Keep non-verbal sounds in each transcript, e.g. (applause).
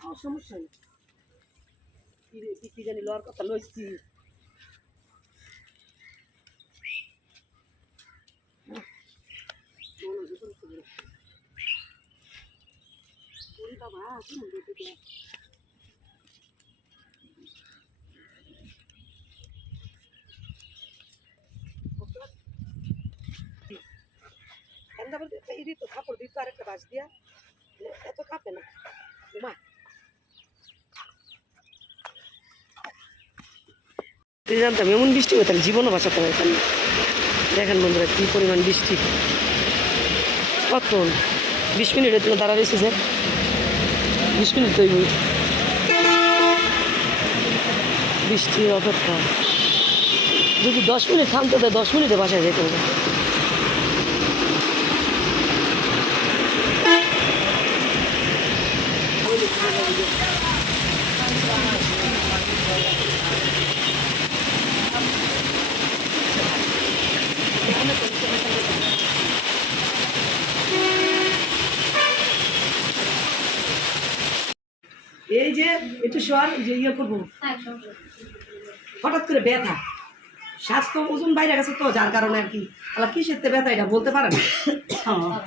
আমার সমস্যা নেই কি জানি লওয়ার কথা লইছি বাবা ইডি তো কাপড় দিত আর একটা বাস দিয়া। এত কাঁপে না। জানতাম এমন বৃষ্টি হতো জীবনও বাঁচাতে পারতাম দেখেন বন্ধুরা পরিমাণ বৃষ্টি। কত? বিশ মিনিটের জন্য দাঁড়া রয়েছে স্যার বিশ মিনিট তৈরি বৃষ্টির অপেক্ষা। যদি দশ মিনিট থামতো তো দশ মিনিটে বাসায় যেতে হবে এই যে একটু শোয়ার যে ইয়ে করব। হঠাৎ করে ব্যথা। স্বাস্থ্য ওজন বাইরে গেছে তো যার কারণে আর কি। আলা কিসের তে ব্যথা এটা বলতে পারে না।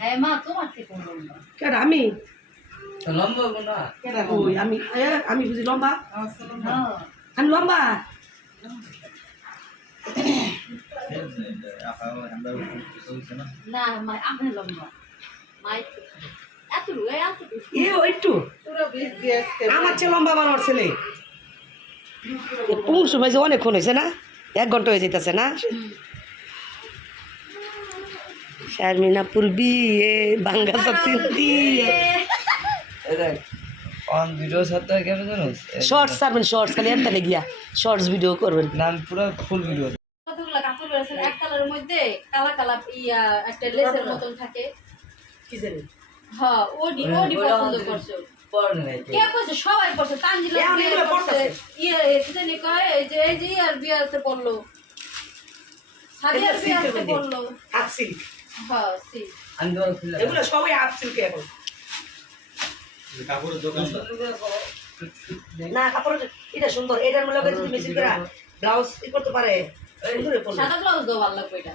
হ্যাঁ মা তোমার থেকে বলব। কেন আমি? লম্বা না। ওই আমি এ, আমি বুঝি লম্বা? হ্যাঁ। আমি লম্বা? না আমি লম্বা। মাই একটু। আমার চেয়ে লম্বা বানার ছেলে। সময় যে অনেকক্ষণ হয়েছে না? এক ঘণ্টা হয়ে যেতেছে না? শারমিনাপুর বিয়ে বাঙ্গা সচিন দিয়ে। অন ভিডিও সাথে জানো শর্টস ছাড়বেন শর্টস খালি এনতালে গিয়া শর্টস ভিডিও করবেন। পুরো ফুল ভিডিও কতগুলো কাপড় বেরোছেন এক কালারের মধ্যে কালা কালা ইয়া একটা লেসের মতন থাকে। কি জানি? হ্যাঁ ওডি ওডি পছন্দ করছ পড় নাই কে করছে? সবাই করছে তানজিলা এ, আমি বিয়ে এগুলো করছে। ইয়ে জানি কয় এই যে এই যে আর বিয়াতে পড়ল। সাদিয়ার এটা পড়ল। হাফ হ্যাঁ সি আমি তোমার খুলে এগুলো সবাই হাফ সিল্ক এখন। কাপড়ের দোকান না কাপড় এটা সুন্দর। এটার মধ্যে যদি মেশিন করে ব্লাউজ ই করতে পারে। সুন্দর সাদা ব্লাউজ দাও ভালো লাগবে এটা।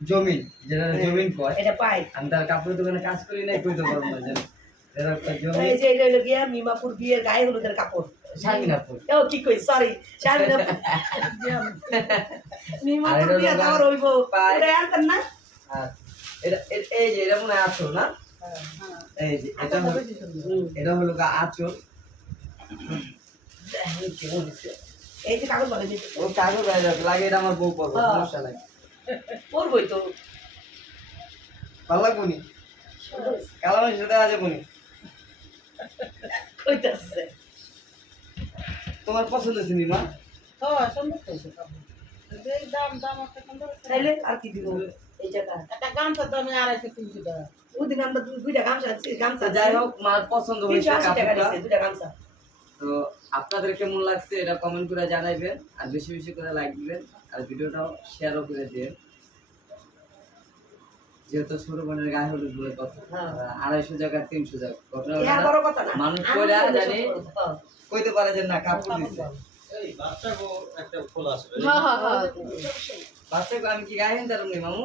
জমিন যেটা জমিন কয় এটা পাই আমি তার কাপড়ের দোকানে কাজ করি নাই কইতে পারব না এই যে এটা হলো মিমাপুর বিয়ের গায়ে হলুদের কাপড়। শামিনাপুর ও কি কই সরি মিমাপুর বিয়ে না? এটা এই যে এটা মনে হয় আঁচল না? এই যে এটা হলো এটা হলো গা আঁচল। এই যে কাগজ বলে ও কাগজ লাগে এটা আমার বউ পড়বে হ্যাঁ। সমস্যা নাই। পরবই তো। ভালো লাগবো নি সাথে আছে বনি কইতাছে তোমার পছন্দ নি মা তাইলে আর কি দিব? এই জায়গা ওদিন আমরা দুই- দুইটা গামছা আছে গামছা তো যাই হোক মার পছন্দ তিনশো হয়েছে টাকা দুইটা গামছা। তো আপনাদেরকে মন লাগছে এটা কমেন্ট করে জানাইবেন আর বেশি বেশি করে লাইক দিবেন আর ভিডিওটাও শেয়ারও করে দিবেন। যেহেতু ছোট বোনের গায়ে হলুদ বলে কথা আড়াইশো জায়গা তিনশো জায়গা মানুষ করে জানি কইতে পারে যে না কাপড় দিচ্ছে বাচ্চাকে আমি কি গায়ে হিন্দার মামু?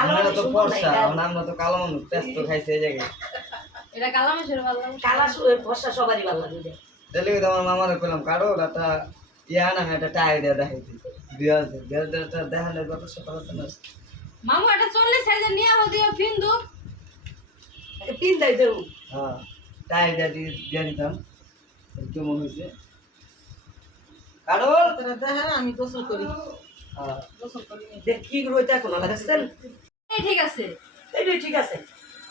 আমরা তো সুন্দর ফর্সা আমরা তো কালো মানুষ পেস্ট খাইছে এই জায়গায়। এটা কালা মাছের ভালো কালা সু- ফর্সা সবারই ভালো লাগে তাহলে কিন্তু আমার মামারে কারও একটা ইয়া না একটা টায়ার দিয়ে দেখাইছি বিয়াজ বিয়াজ একটা দেখানোর কথা সকাল আছে না মামু এটা চল্লিশ সাইজের নিয়ে দিও পিন দেবো। হ্যাঁ টায়ার দিয়ে দিয়ে দিয়ে দিতাম। কেমন হয়েছে কারও? আমি গোসল করি। দেখ কি রইতে এখন আলাদা এই ঠিক আছে। এইটাই ঠিক আছে।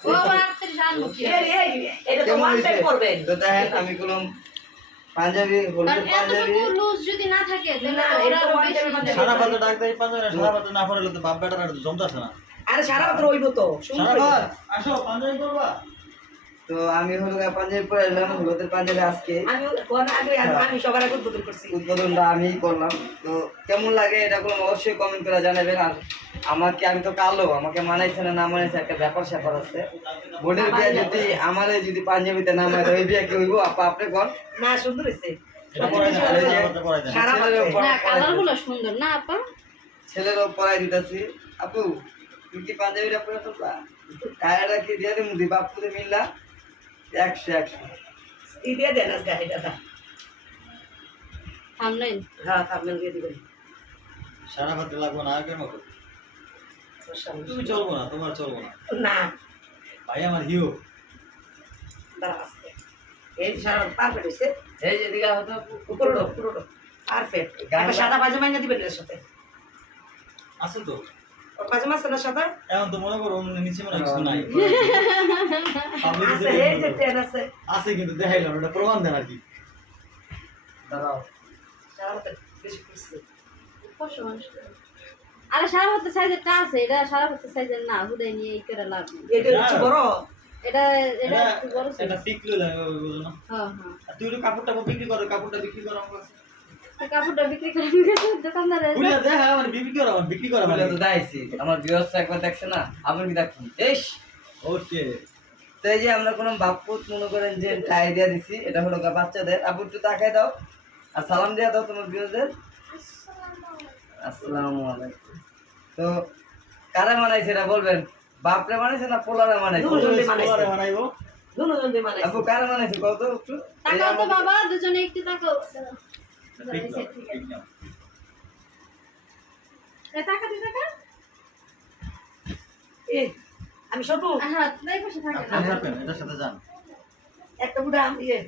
ও আবার আটত্রিশ কি এই, এই, এটা তো কেমন one হয়েছে? time করবেন। তো দেখেন আমি করলাম পাঞ্জাবি হলুদ পাঞ্জাবি। লুজ যদি না থাকে তাহলে ওরা এরকম আরও one পাঞ্জাবি। সারা সারা না পড়লে তো বাপ বেটার জমতাছে না। আরে সারা রাত রইব তো সারা হইবো। আসো পাঞ্জাবি করবা তো আমি হলো পাঞ্জাবি পরে এলাম হলুদের পাঞ্জাবি আজকে। আমি কোন আগে আমি- আমি সবার আগে উদ্বোধন করছি। উদ্বোধনটা আমি করলাম। তো কেমন লাগে এটা কোনো অবশ্যই কমেন্ট করে জানাবেন। আর আমাকে আমি তো কালো আমাকে মানাইছে না না মানাইছে একটা ব্যাপার স্যাপার আছে। বোর্ডের বিয়ে যদি আমারে যদি পাঞ্জাবিতে না মানায় ওই বিয়ে কি হইব? আপা আপনি কোন না সুন্দর হয়েছে। সুন্দর না আপা? ছেলেরও পড়াই দিতেছি। আপু তুই কি পাঞ্জাবিটা পরে তোলা টায়ারটা কি দিয়ে দিমু? দি বাপুরে মিললা। একশো একশো। ই দিয়ে দেন আজকে এটা দা সামনেই হ্যাঁ আপনার দিয়ে দিবেন। সারা পাতে লাগবে না আগের মতো। তুমি চলবো না তোমার চলবো না। না। ভাই আমার আস্তে। এই সারা পারফেক্ট হয়েছে এই যে দিকে হতো পুরোটা পুরোটা পারফেক্ট সাদা পাজামা এনে দিবেন এর সাথে। আছে তো। পাজামা না সাদা? এখন তো মনে করো নিচে মনে কিছু নাই। (laughs) আছে এই যে। ট্রেন আছে। আছে কিন্তু দেখাইলাম এটা প্রমাণ দেন আর কি। দাঁড়াও। আরে সারা হতে সাইজেরটা আছে এটা সারা হতে সাইজের না হুদাই নিয়ে এই করে লাভ এটা হচ্ছে বড়? এটা এটা বড় এটা বুঝো না। হ্যাঁ হ্যাঁ। তুই একটু কাপড় বিক্রি করো কাপড়টা বিক্রি করো আমার কাছে কাপড়টা বিক্রি করে দোকানদারে বুঝলা দেখা আমার বিক্রি করো আমার বিক্রি করো আমার তো দাইছি আমার বিয়সটা একবার দেখছে না আপনি কি দেখুন? ইস! ওকে। তো এই যে আমরা কোনো বাপুত মনে করেন যে টাই দিয়ে দিছি এটা হলো বাচ্চাদের। আপু একটু তাকাই দাও। আর সালাম দিয়ে দাও তোমার বিয়সদের আসসালামু আলাইকুম। তো কারা মানাইছে এটা বলবেন? বাপরে মানাইছে না পোলারে মানাইছে দুজন মানাইছে আপু কারা মানাইছে কত একটু। তাকাও তো বাবা দুজনে একটু তাকাও। আমি সব এটার সাথে যান। একটা বুড়া ইয়ে।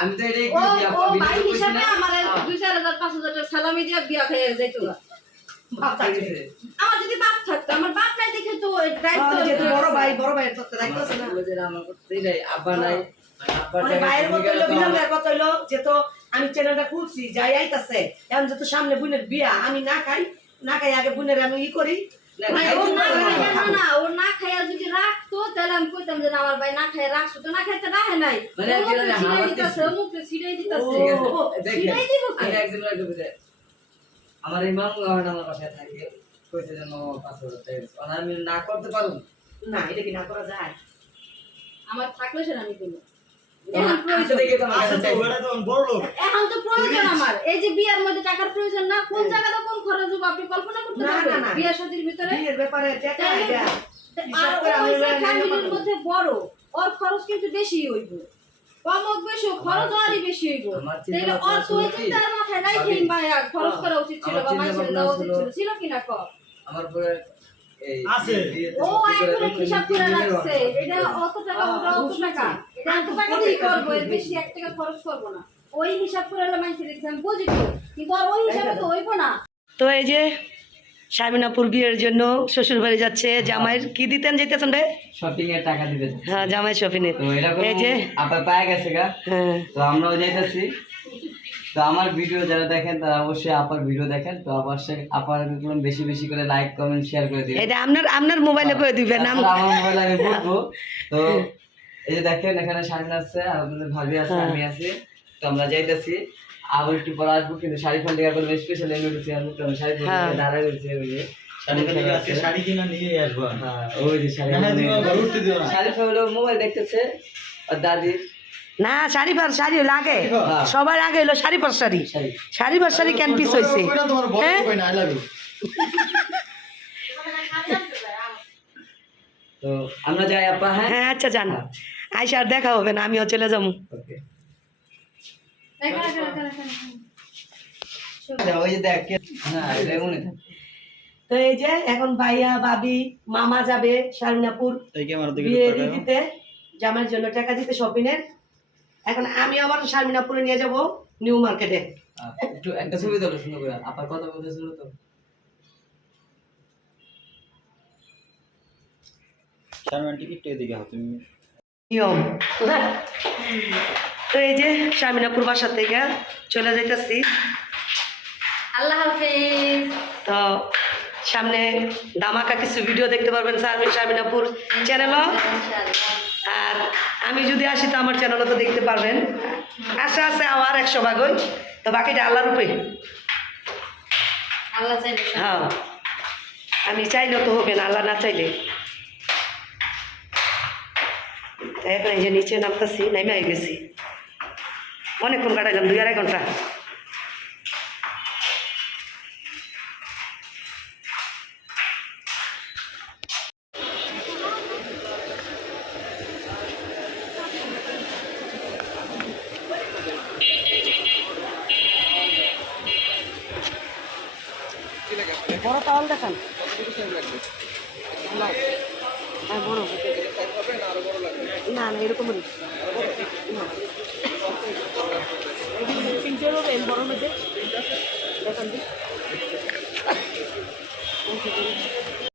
আমি তো এটাই ও কইছি ও ভাই হিসাবে আমার। দুই চার হাজার পাঁচ হাজার টাকা সালামি দিয়ে বিয়া খেয়ে যাইতো। আমার যদি বাপ থাকতো আমার বাপ নাই দেখে তো দায়িত্ব বড় ভাই বড় ভাইয়ের তো দায়িত্ব আছে না। আমার বলে যে আমার করতেই নাই আব্বা নাই। আব্বার মানে আমি চ্যানেলটা খুলছি যাই আইতাছে। এখন যেহেতু সামনে বোনের বিয়া আমি না খাই না খাই আগে বোনের আমি ই করি। না, ভাই, খাইতে ও না পারব না। খাইয়া যদি রাখতো, তাহলে আমি কইতাম যে আমার ভাই না খাইয়া রাখছো, তো না খাইতে রাখে নাই। মানে ছিঁড়াই দিতাছে, ছিঁড়াই দিতাছে। ছিঁড়াই দিব কে? আমি একজন আগে বুঝে আমার এই মামু এখন আমার বাসায় থাকে কইছে যে মামা পাঁচ হাজার টাকা আর আমি না করতে না। এটা কি না করা যায়? আমার থাকলে সেটা আমি। এখন তো প্রয়োজন আমার। এই যে বিয়ার মধ্যে টাকার প্রয়োজন না কোন জায়গাটা কোন খরচ হবে আপনি কল্পনা করতে না, পারবেন? ভিতরে? বিয়ের ব্যাপারে টাকা আর ফ্যামিলির মধ্যে বড় ওর খরচ কিন্তু বেশি হইব। কম হোক বেশি হোক খরচ আরই বেশি হইব ওই চিন্তার মাথায় ভাবি, ভাইয়া খরচ করা উচিত ছিল বা মাইসের দেওয়া উচিত ছিল- ছিল কিনা কর। আমার পরে আছে। ও হিসাব করে রাখছে। এটা অত টাকা ওটা অত টাকা। এটা এত টাকা দিয়ে করব এর বেশি এক টাকা খরচ করব না। ওই হিসাব করে হলে মাইসের এক্সাম বুঝি তো। কিন্তু আর ওই হিসাবে তো হইব না। তো এই যে শামিনাপুর বিয়ের জন্য শ্বশুর বাড়ি যাচ্ছে জামাইয়ের কি দিতেন যেতেছেন রে? শপিং এর টাকা দিবে হ্যাঁ জামাই শপিং এরকম এই যে আপনার পায়ে গেছে গা। হ্যাঁ। তো আমরাও যাইতেছি। তো আমার ভিডিও যারা দেখেন তারা অবশ্যই আপার ভিডিও দেখেন। তো সে আপার ভিডিও বেশি বেশি করে লাইক কমেন্ট শেয়ার করে দিবেন। এটা আপনার আপনার মোবাইলে করে দিবেন নাম আমার মোবাইল আমি বলব। তো এই যে দেখেন এখানে শাড়ি আছে আর আপনাদের ভাবি আছে হ্যাঁ। আমি আছি। তো আমরা যাইতেছি। আবার একটু পরে আসব কিন্তু শাড়ি ফান্ডি করে স্পেশাল এমনি আমি তো শাড়ি হ্যাঁ। ওই যে। শাড়ি কিনে আজকে শাড়ি কিনা নিয়ে আসব হ্যাঁ ওই যে শাড়ি হ্যাঁ। শাড়ি মোবাইল দেখতেছে আর দাদি। না শাড়ি পার শাড়ি আগে। সবার আগে শাড়ি পার শাড়ি। শাড়ি। পার শাড়ি কেন পিস হয়েছে? হ্যাঁ? কই না আই লাভ ইউ তো আমরা যাই আপা হ্যাঁ? হ্যাঁ আচ্ছা যান। আইসা আর দেখা হবে না আমিও চলে যাব। তো এই যে এখন ভাইয়া ভাবি মামা যাবে শারমিনাপুর দিকে। দিতে জামাইয়ের জন্য টাকা দিতে শপিংয়ের। এখন আমি আবার শারমিনাপুরে নিয়ে যাব নিউ মার্কেটে। একটু একটা ছবি তোলো সুন্দর করে। আপার কথা বলতেছিল তো। শারমিন টিকিট হাতে তুমি নিয়ম। তো এই যে শারমিনাপুর বাসা থেকে চলে যাইতেছি। আল্লাহ হাফেজ। তো সামনে দামাকা কিছু ভিডিও দেখতে পারবেন শারমিন শারমিনাপুর চ্যানেলও আর আমি যদি আসি তো আমার চ্যানেলও তো দেখতে পারবেন। আশা আছে আমার একশো ভাগই। তো বাকিটা আল্লাহর উপরে। আল্লাহ। হ্যাঁ। আমি চাইলেও তো হবে না আল্লাহ না চাইলে। এখন এই যে নিচে নামতেছি নেমে আই গেছি। অনেকক্ষণ কাটাইলাম দুই আড়াই ঘণ্টা বড় তাওয়াল দেখান হ্যাঁ বড় না না এরকমই তিনটে হবে বড় মধ্যে দেখান দিই